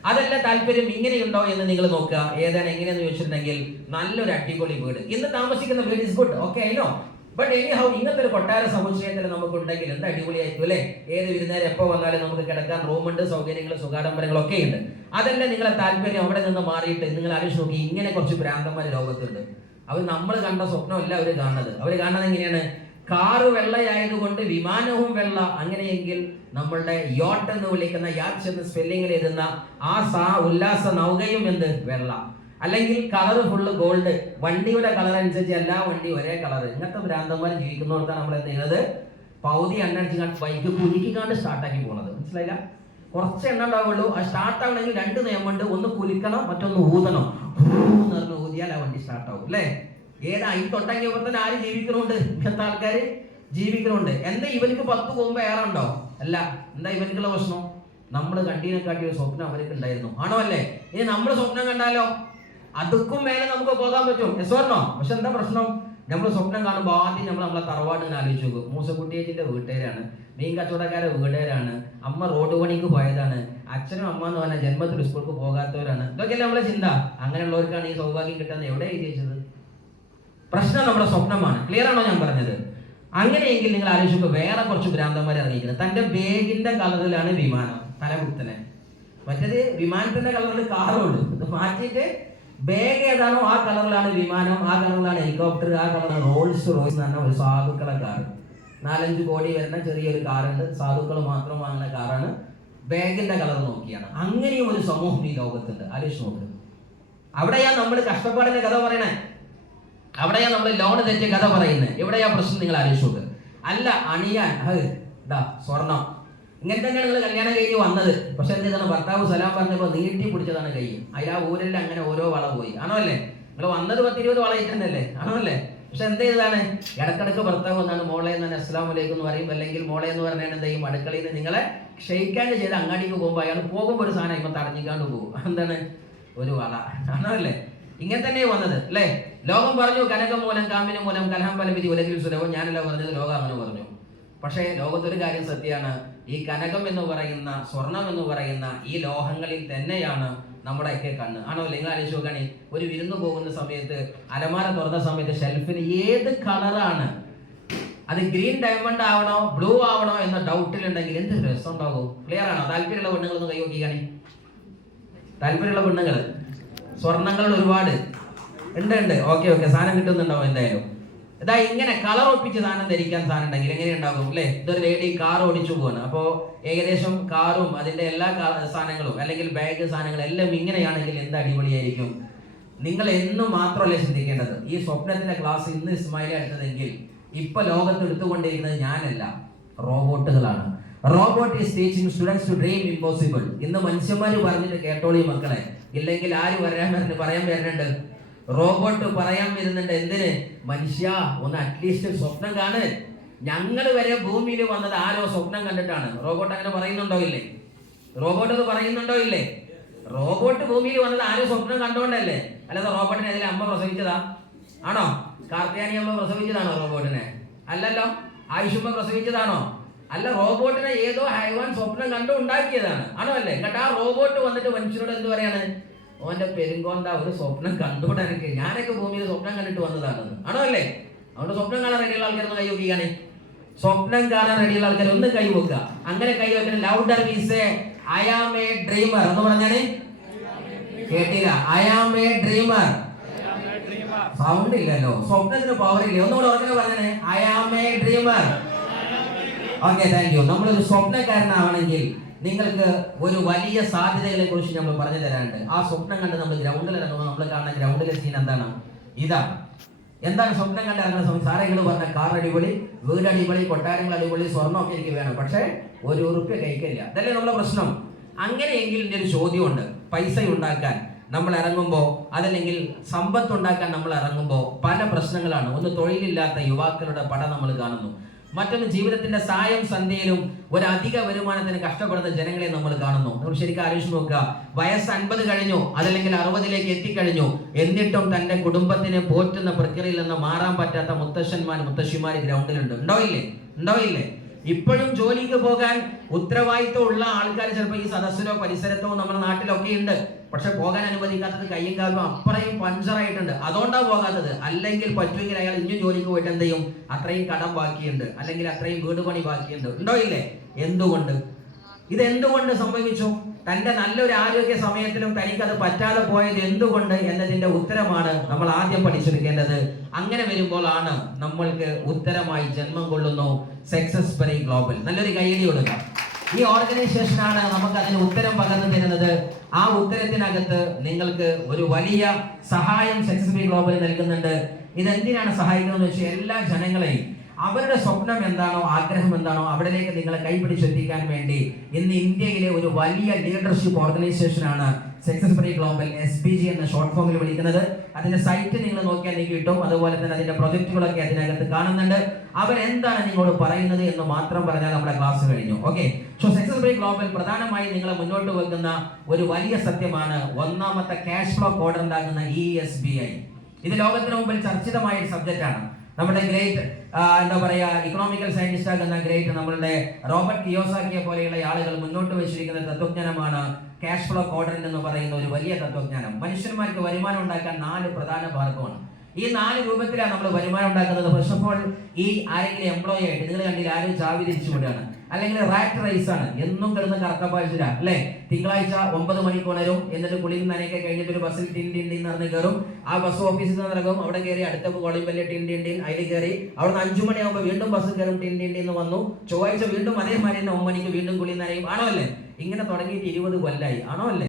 അതല്ല താല്പര്യം ഇങ്ങനെയുണ്ടോ എന്ന് നിങ്ങൾ നോക്കുക. ഏതാണ് എങ്ങനെയെന്ന് ചോദിച്ചിട്ടുണ്ടെങ്കിൽ നല്ലൊരു അടിപൊളി വീട്, ഇന്ന് താമസിക്കുന്ന വീട് is good, okay I know. But any how ഇങ്ങനത്തെ ഒരു കൊട്ടാര സമുച്ചയത്തിൽ നമുക്ക് ഉണ്ടെങ്കിൽ എന്ത് അടിപൊളിയായിരിക്കും അല്ലേ? ഏത് വിരുന്നേരം എപ്പോൾ വന്നാലും നമുക്ക് കിടക്കാൻ റൂമുണ്ട്, സൗകര്യങ്ങൾ, സുഖാഡംബരങ്ങളൊക്കെ ഉണ്ട്. അതല്ല നിങ്ങളെ താല്പര്യം അവിടെ നിന്ന് മാറിയിട്ട് നിങ്ങൾ ആലോചിച്ച് നോക്കി, ഇങ്ങനെ കുറച്ച് ഭ്രാന്തന്മാർ ലോകത്തുണ്ട്. അവർ നമ്മൾ കണ്ട സ്വപ്നമല്ല അവർ കാണുന്നത്. അവർ കാണുന്നത് എങ്ങനെയാണ്? കാറ് വെള്ളയായതുകൊണ്ട് വിമാനവും വെള്ള. അങ്ങനെയെങ്കിൽ നമ്മളുടെ യോട്ട് എന്ന് വിളിക്കുന്ന യാച്ച് എന്ന സ്പെല്ലിങ്ങിൽ എഴുതുന്ന ഉല്ലാസ നൗകയും എന്ത് വെള്ള, അല്ലെങ്കിൽ കളർ ഫുള്ള് ഗോൾഡ്. വണ്ടിയുടെ കളർ അനുസരിച്ച് എല്ലാ വണ്ടി ഒരേ കളർ. ഇങ്ങനത്തെ ഭ്രാന്തന്മാർ ജീവിക്കുന്നവർക്കാണ് നമ്മൾ എന്ത് ചെയ്യുന്നത്? പൗതി എണ്ണ അടിച്ച് ബൈക്ക് കുലുക്കിക്കാണ്ട് സ്റ്റാർട്ടാക്കി പോകുന്നത്. മനസ്സിലായില്ല? കുറച്ച് എണ്ണ ഉണ്ടാവുള്ളൂ. ആ സ്റ്റാർട്ട് ആവണമെങ്കിൽ 2 നിയമമുണ്ട്. ഒന്ന് കുലിക്കണം, മറ്റൊന്ന് ഊതണം. ഊന്ന് ഊതിയാൽ ആ വണ്ടി സ്റ്റാർട്ട് ആവും അല്ലേ? ഈ തൊട്ടങ്ങിയപ്പോൾ തന്നെ ആര് ജീവിക്കണുണ്ട്? ഇങ്ങനത്തെ ആൾക്കാര് ജീവിക്കണുണ്ട്. എന്താ ഇവർക്ക് 10 കൊമ്പ് ഏറുണ്ടോ? അല്ല. എന്താ ഇവനക്കുള്ള പ്രശ്നം? നമ്മൾ കണ്ടീനെക്കാട്ടി ഒരു സ്വപ്നം അവർക്ക് ഉണ്ടായിരുന്നു. ആണോ അല്ലേ? ഇനി നമ്മൾ സ്വപ്നം കണ്ടാലോ അതുക്കും മേലെ നമുക്ക് പോകാൻ പറ്റും. യെസ്വർണോ? പക്ഷെ എന്താ പ്രശ്നം? നമ്മൾ സ്വപ്നം കാണുമ്പോൾ ആദ്യം നമ്മളെ തറവാടിനെ ആലോചിച്ച് നോക്കും. മൂസക്കുട്ടിയേച്ചിന്റെ വീട്ടുകാരാണ്, മീൻ കച്ചവടക്കാരുടെ വീട്ടുകാരാണ്, അമ്മ റോഡ് പണിക്ക് പോയതാണ്, അച്ഛനും അമ്മ എന്ന് പറഞ്ഞാൽ ജന്മത്തിൽ സ്കൂൾക്ക് പോകാത്തവരാണ്. ഇതൊക്കെയല്ലേ നമ്മളെ ചിന്ത. അങ്ങനെയുള്ളവർക്കാണ് ഈ സൗഭാഗ്യം കിട്ടുന്നത്. എവിടെ എഴുതിച്ചത്? പ്രശ്നം നമ്മുടെ സ്വപ്നമാണ്. ക്ലിയർ ആണോ ഞാൻ പറഞ്ഞത്? അങ്ങനെയെങ്കിൽ നിങ്ങൾ ആലോചിക്കുമ്പോൾ വേറെ കുറച്ച് ഭ്രാന്തന്മാർ ഇറങ്ങിയിരിക്കുന്നത്. തന്റെ ബാഗിന്റെ കളറിലാണ് വിമാനം, തലകുത്തനെ. മറ്റേത് വിമാനത്തിന്റെ കളറിൽ കാറുണ്ട്. ഇത് മാറ്റിയിട്ട് ബാഗ് ഏതാണോ ആ കളറിലാണ് വിമാനം, ആ കളറിലാണ് ഹെലികോപ്റ്റർ, ആ കളറാണ് റോൾസ് റോയ്സ് എന്ന് പറഞ്ഞ ഒരു സാധുക്കളെ കാർ. 4-5 കോടി വരുന്ന ചെറിയൊരു കാറുണ്ട്, സാധുക്കൾ മാത്രം വാങ്ങുന്ന കാറാണ്. ബാഗിന്റെ കളർ നോക്കിയാണ്. അങ്ങനെയും ഒരു സമൂഹം ഈ ലോകത്തുണ്ട്. ആലോചിച്ച് നോക്ക്. അവിടെയാ നമ്മൾ കഷ്ടപ്പാടിന്റെ കഥ പറയണേ, അവിടെയാ നമ്മൾ ലോൺ തെറ്റിയ കഥ പറയുന്നത്. എവിടെയാ പ്രശ്നം? നിങ്ങൾ ആലോചിച്ച് നോക്ക്. അല്ല അണിയാൻ സ്വർണം ഇങ്ങനെ തന്നെയാണ് നിങ്ങൾ കല്യാണം കഴിഞ്ഞ് വന്നത്. പക്ഷെ എന്ത് ചെയ്താണ്? ഭർത്താവ് സലാം പറഞ്ഞപ്പോൾ നീട്ടി പിടിച്ചതാണ് കൈ. അതിൽ ആ ഊരിൽ അങ്ങനെ ഓരോ വള പോയി. ആണോ അല്ലേ? നിങ്ങൾ വന്നത് 10-20 വള ഇട്ടല്ലേ? ആണോ അല്ലേ? പക്ഷെ എന്ത് ചെയ്താണ്? ഇടക്കിടക്ക് ഭർത്താവ് വന്നാണ് മോളെ എന്നാണ് അസ്സലാമു അലൈക്കും എന്ന് പറയും. അല്ലെങ്കിൽ മോളെ എന്ന് പറഞ്ഞാൽ എന്ത് ചെയ്യും? അടുക്കളയിൽ നിന്ന് നിങ്ങളെ ക്ഷയിക്കാണ്ട് ചെയ്ത് അങ്ങാടിക്ക് പോകുമ്പോൾ അയാൾ പോകുമ്പോൾ ഒരു സാധനം ഇപ്പം തടഞ്ഞിക്കാണ്ട് പോകും. എന്താണ്? ഒരു വള. ആണോ അല്ലേ? ഇങ്ങനെ തന്നെ വന്നത് അല്ലേ? ലോകം പറഞ്ഞു കനകം മൂലം കാമ്പിന് മൂലം കലഹം ഫലവിധി ഉലകിൽ സുലഭം. ഞാനല്ല പറഞ്ഞത്, ലോകം അങ്ങനെ പറഞ്ഞു. പക്ഷേ ലോകത്തൊരു കാര്യം സത്യമാണ്, ഈ കനകം എന്ന് പറയുന്ന, സ്വർണം എന്ന് പറയുന്ന ഈ ലോഹങ്ങളിൽ തന്നെയാണ് നമ്മുടെയൊക്കെ കണ്ണ്. ആണോ? നിങ്ങൾ ആലോചിച്ച് നോക്കുകയാണെ, ഒരു വിരുന്ന് പോകുന്ന സമയത്ത് അലമാര തുറന്ന സമയത്ത് ഷെൽഫിന് ഏത് കളറാണ്, അത് ഗ്രീൻ ഡയമണ്ട് ആവണോ ബ്ലൂ ആവണോ എന്ന ഡൗട്ടിലുണ്ടെങ്കിൽ എന്ത് രസം ഉണ്ടാകും? ക്ലിയർ ആണോ? താല്പര്യമുള്ള പെണ്ണുങ്ങളൊന്ന് കൈ നോക്കിക്കാണി. താല്പര്യമുള്ള പെണ്ണുങ്ങൾ, സ്വർണ്ണങ്ങൾ ഒരുപാട് ഉണ്ട്. ഓക്കെ, സാധനം കിട്ടുന്നുണ്ടാവും എന്തായാലും. ഇതാ ഇങ്ങനെ കളർ ഒപ്പിച്ച് സാധനം ധരിക്കാൻ സാധനം ഉണ്ടെങ്കിൽ എങ്ങനെ ഉണ്ടാകും അല്ലേ? ഇതൊരു ലേഡി കാർ ഓടിച്ചു പോവാണ്. അപ്പോൾ ഏകദേശം കാറും അതിന്റെ എല്ലാ സാധനങ്ങളും അല്ലെങ്കിൽ ബാഗ് സാധനങ്ങളും എല്ലാം ഇങ്ങനെയാണെങ്കിൽ എന്ത് അടിപൊളിയായിരിക്കും. നിങ്ങൾ എന്നും മാത്രമല്ല ചിന്തിക്കേണ്ടത്. ഈ സ്വപ്നത്തിന്റെ ക്ലാസ് ഇന്ന് ഇസ്മായിലെ എടുത്തതെങ്കിൽ ഇപ്പൊ ലോകത്ത് എടുത്തുകൊണ്ടിരിക്കുന്നത് ഞാനല്ല, റോബോട്ടുകളാണ്. Robot is teaching students to dream impossible. ഇന്ന് മനുഷ്യന്മാര് പറഞ്ഞിട്ട് കേട്ടോളി മക്കളെ, ഇല്ലെങ്കിൽ ആര് പറയാൻ വരുന്നുണ്ട്? റോബോട്ട് പറയാൻ വരുന്നുണ്ട്. എന്തിന്? മനുഷ്യ ഒന്ന് അറ്റ്ലീസ്റ്റ് സ്വപ്നം കാണ്. ഞങ്ങൾ വരെ ഭൂമിയിൽ വന്നത് ആരോ സ്വപ്നം കണ്ടിട്ടാണ്. റോബോട്ട് അങ്ങനെ പറയുന്നുണ്ടോ ഇല്ലേ? റോബോട്ട് അത് പറയുന്നുണ്ടോ ഇല്ലേ? റോബോട്ട് ഭൂമിയിൽ വന്നത് ആരോ സ്വപ്നം കണ്ടുകൊണ്ടല്ലേ? അല്ലാതെ റോബോട്ടിനെ അതിലെ അമ്മ പ്രസവിച്ചതാ? ആണോ? കാർത്തിയാനി അമ്മ പ്രസവിച്ചതാണോ റോബോട്ടിനെ? അല്ലല്ലോ. ആയുഷമ്മ പ്രസവിച്ചതാണോ? അല്ല, റോബോട്ടിനെ ഏതോ ഹൈവാൻ സ്വപ്നം കണ്ടു ഉണ്ടാക്കിയതാണ്. ആണോ? അല്ലേ? എന്നിട്ട് ആ റോബോട്ട് വന്നിട്ട് മനുഷ്യനോട് എന്ത് പറയാണ്? ഓന്റെ പെരുങ്കോന്ത ഒരു സ്വപ്നം കണ്ടുകൂടെ എനിക്ക്, ഞാനൊക്കെ ഭൂമിയിൽ സ്വപ്നം കണ്ടിട്ട് വന്നതാണെന്ന്. ആണോ? അല്ലേ? അതുകൊണ്ട് സ്വപ്നം കാണാൻ റെഡിയുള്ള ആൾക്കാരൊന്ന് കൈ നോക്കിയാണ്. സ്വപ്നം കാണാൻ റെഡിയുള്ള ആൾക്കാർ ഒന്ന് കൈ വെക്കുക. അങ്ങനെ കൈ വെക്കണം. Louder we say I am a dreamer എന്ന് പറഞ്ഞാണ്. കേട്ടില്ല? I am a dreamer. Sound ഇല്ലല്ലോ, സ്വപ്നത്തിന് പവർ ഇല്ല. ഒന്നുകൂടെ ഉറക്കെ പറഞ്ഞേ, I am a dreamer. Okay, thank you. നമ്മളൊരു സ്വപ്നക്കാരനാവണമെങ്കിൽ നിങ്ങൾക്ക് ഒരു വലിയ സാധ്യതകളെ കുറിച്ച് നമ്മൾ പറഞ്ഞു തരാനുണ്ട്. ആ സ്വപ്നം കണ്ട് നമ്മൾ ഗ്രൗണ്ടിൽ ഇറങ്ങുമ്പോൾ നമ്മൾ കാണുന്ന ഗ്രൗണ്ടിലെ സീൻ എന്താണ്? എന്താണ് സ്വപ്നം കണ്ട് ഇറങ്ങുന്ന സമയം? സാറേ നിങ്ങൾ പറഞ്ഞ കാർ അടിപൊളി, വീട് അടിപൊളി, കൊട്ടാരങ്ങൾ അടിപൊളി, സ്വർണ്ണമൊക്കെ എനിക്ക് വേണം, പക്ഷേ ഒരു ഉറുപ്പ്യ കഴിക്കില്ല. അതല്ലേ നമ്മുടെ പ്രശ്നം. അങ്ങനെയെങ്കിൽ എൻ്റെ ഒരു ചോദ്യമുണ്ട്. പൈസ ഉണ്ടാക്കാൻ നമ്മൾ ഇറങ്ങുമ്പോൾ, അതല്ലെങ്കിൽ സമ്പത്ത് ഉണ്ടാക്കാൻ നമ്മൾ ഇറങ്ങുമ്പോൾ പല പ്രശ്നങ്ങളാണ്. ഒന്ന്, തൊഴിലില്ലാത്ത യുവാക്കളുടെ പട നമ്മൾ കാണുന്നു. മറ്റൊന്ന്, ജീവിതത്തിന്റെ സായം സന്ധ്യയിലും ഒരു അധിക വരുമാനത്തിന് കഷ്ടപ്പെടുന്ന ജനങ്ങളെ നമ്മൾ കാണുന്നു. നമ്മൾ ശരിക്കും ആലോചിച്ച് നോക്കുക. വയസ്സ് 50 കഴിഞ്ഞു, അതല്ലെങ്കിൽ 60ലേക്ക് എത്തിക്കഴിഞ്ഞു, എന്നിട്ടും തന്റെ കുടുംബത്തിനെ പോറ്റുന്ന പ്രക്രിയയിൽ നിന്ന് മാറാൻ പറ്റാത്ത മുത്തശ്ശിമാര് ഗ്രൗണ്ടിലുണ്ട്. ഉണ്ടോ ഇല്ലേ? ഇപ്പോഴും ജോലിക്ക് പോകാൻ ഉത്തരവാദിത്വം ഉള്ള ആൾക്കാർ ചിലപ്പോൾ ഈ സദസ്സിലോ പരിസരത്തോ നമ്മുടെ നാട്ടിലൊക്കെ ഉണ്ട്. പക്ഷെ പോകാൻ അനുവദിക്കാത്തത് കയ്യും കാലും അപ്പറയും പഞ്ചറായിട്ടുണ്ട്. അതുകൊണ്ടാണ് പോകാത്തത്. അല്ലെങ്കിൽ പറ്റുമെങ്കിൽ അയാൾ ഇനിയും ജോലിക്ക് പോയിട്ട് എന്ത് ചെയ്യും? അത്രയും കടം ബാക്കിയുണ്ട്, അല്ലെങ്കിൽ അത്രയും വീട് പണി ബാക്കിയുണ്ട്. ഉണ്ടോ ഇല്ലേ? എന്തുകൊണ്ട്? ഇതെന്തുകൊണ്ട് സംഭവിച്ചു? തന്റെ നല്ലൊരു ആരോഗ്യ സമയത്തിലും തനിക്കത് പറ്റാതെ പോയത് എന്തുകൊണ്ട് എന്നതിന്റെ ഉത്തരമാണ് നമ്മൾ ആദ്യം പഠിച്ചെടുക്കേണ്ടത്. അങ്ങനെ വരുമ്പോഴാണ് നമ്മൾക്ക് ഉത്തരമായി ജന്മം കൊള്ളുന്നു സക്സസ് പെറി ഗ്ലോബൽ. നല്ലൊരു കൈയടി കൊടുക്കാം. ഈ ഓർഗനൈസേഷനാണ് നമുക്ക് അതിന് ഉത്തരം പകർന്നു തരുന്നത്. ആ ഉത്തരത്തിനകത്ത് നിങ്ങൾക്ക് ഒരു വലിയ സഹായം സക്സസ് പെറി ഗ്ലോബൽ നൽകുന്നുണ്ട്. ഇതെന്തിനാണ് സഹായിക്കുന്നത് വെച്ചാൽ എല്ലാ ജനങ്ങളെയും അവരുടെ സ്വപ്നം എന്താണോ, ആഗ്രഹം എന്താണോ, അവിടേക്ക് നിങ്ങളെ കൈപിടിച്ചെത്തിക്കാൻ വേണ്ടി ഇന്ന് ഇന്ത്യയിലെ ഒരു വലിയ ലീഡർഷിപ്പ് ഓർഗനൈസേഷനാണ് സക്സസ് പെറി ഗ്ലോബൽ, SPG എന്ന ഷോർട്ട് ഫോമിൽ വിളിക്കുന്നത്. അതിന്റെ സൈറ്റ് നിങ്ങൾ നോക്കിയാൽ നിങ്ങൾക്ക് കിട്ടും. അതുപോലെ തന്നെ അതിന്റെ പ്രൊജക്ടുകളൊക്കെ അതിനകത്ത് കാണുന്നുണ്ട്. അവരെന്താണ് നിങ്ങളോട് പറയുന്നത് എന്ന് മാത്രം പറഞ്ഞാൽ നമ്മുടെ ക്ലാസ് കഴിഞ്ഞു. ഓക്കെ, സോ സക്സസ് പെറി ഗ്ലോബൽ പ്രധാനമായും നിങ്ങളെ മുന്നോട്ട് വെക്കുന്ന ഒരു വലിയ സത്യമാണ് ഒന്നാമത്തെ ക്യാഷ് ഫ്ലോ കോഡ് ഉണ്ടാകുന്ന ESBI. ഇത് ലോകത്തിന് മുമ്പിൽ ചർച്ചിതമായ ഒരു സബ്ജക്റ്റ് ആണ്. നമ്മുടെ ഗ്രേറ്റ് എന്താ പറയാ ഇക്കണോമിക്കൽ സയന്റിസ്റ്റ് ആകുന്ന ഗ്രേറ്റ് നമ്മളുടെ റോബർട്ട് കിയോസാക്കിയെ പോലെയുള്ള ആളുകൾ മുന്നോട്ട് വെച്ചിരിക്കുന്ന തത്വജ്ഞാനമാണ് ക്യാഷ് ഫ്ലോ ക്വാഡ്രന്റ് എന്ന് പറയുന്ന ഒരു വലിയ തത്വജ്ഞാനം. മനുഷ്യന്മാർക്ക് വരുമാനം ഉണ്ടാക്കാൻ 4 പ്രധാന മാർഗമാണ്. ഈ 4 രൂപത്തിലാണ് നമ്മൾ വരുമാനം ഉണ്ടാക്കുന്നത്. ഫസ്റ്റ് ഓഫ് ഓൾ, ഈ ആരെങ്കിലും എംപ്ലോയി ആയിട്ട് നിങ്ങൾ കണ്ടില്ല, ആരും ചാവി തിരിച്ചു വിടുകയാണ്, അല്ലെങ്കിൽ റാറ്റ് റൈസ് ആണ്, എന്നും കിടന്ന് കറക്കപ്പാഴ്ച അല്ലെ. തിങ്കളാഴ്ച 9 മണിക്ക് ഉണരും, എന്നിട്ട് കുളിയും നനയൊക്കെ കഴിഞ്ഞിട്ട് ഒരു ബസ്സിൽ ടിൻ ടിൻ ടിൻ നടന്ന് കയറും. ആ ബസ് ഓഫീസിൽ നിന്ന് ഇറങ്ങും, അവിടെ കയറി അടുത്ത കോളിംഗ് ബെല്ലിൽ ടിൻ ടിൻ ടിൻ, അതിൽ കയറി അവിടെ 5 മണിയാകുമ്പോൾ വീണ്ടും ബസ് കയറും, ടിൻ ടിൻ ടിൻ വന്നു. ചൊവ്വാഴ്ച വീണ്ടും അതേമാതിരി തന്നെ 9 മണിക്ക് വീണ്ടും കുളിയും നനയും. ആണോ അല്ലേ? ഇങ്ങനെ തുടങ്ങിയിട്ട് 20 കൊല്ലായി. ആണോ അല്ലേ?